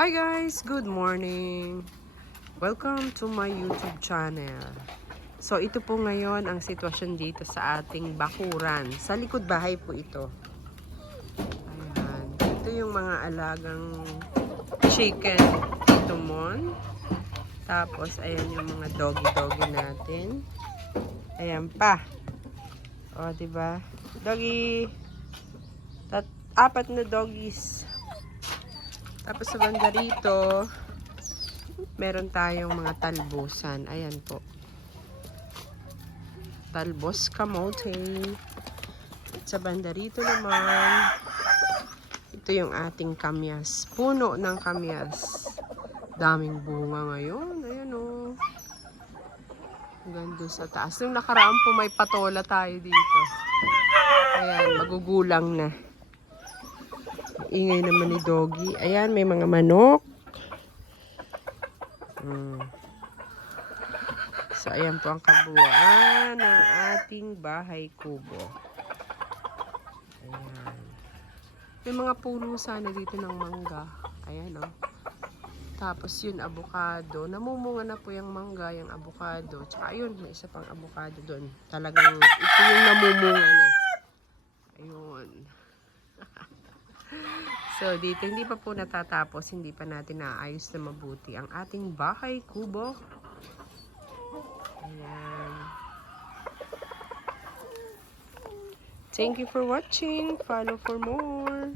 Hi guys! Good morning! Welcome to my YouTube channel. So ito po ngayon ang sitwasyon dito sa ating bakuran. Sa likod bahay po ito. Ayan. Ito yung mga alagang chicken tumon. Tapos ayan yung mga doggy natin. Ayan pa. O diba? Doggy. Apat na doggies. Tapos sa banda rito, meron tayong mga talbusan. Ayan po. Talbos kamote. At sa banda rito naman, ito yung ating kamyas. Puno ng kamyas. Daming bunga ngayon. Ayan o. Ganda sa taas. Nung nakaraan po may patola tayo dito. Ayan, magugulang na. Ingay naman ni Doggy. Ayan, may mga manok. So, ayan po ang kabuuan ng ating bahay kubo. Ayan. May mga puno sana dito ng mangga. Ayan o. Tapos yun, avocado. Namumunga na po yung mangga, yung avocado. Tsaka ayun, may isa pang avocado doon. Talagang ito yung namumunga na. Ayun. So, dito hindi pa po natatapos, hindi pa natin naayos na mabuti ang ating bahay kubo. Ayan. Thank you for watching. Follow for more.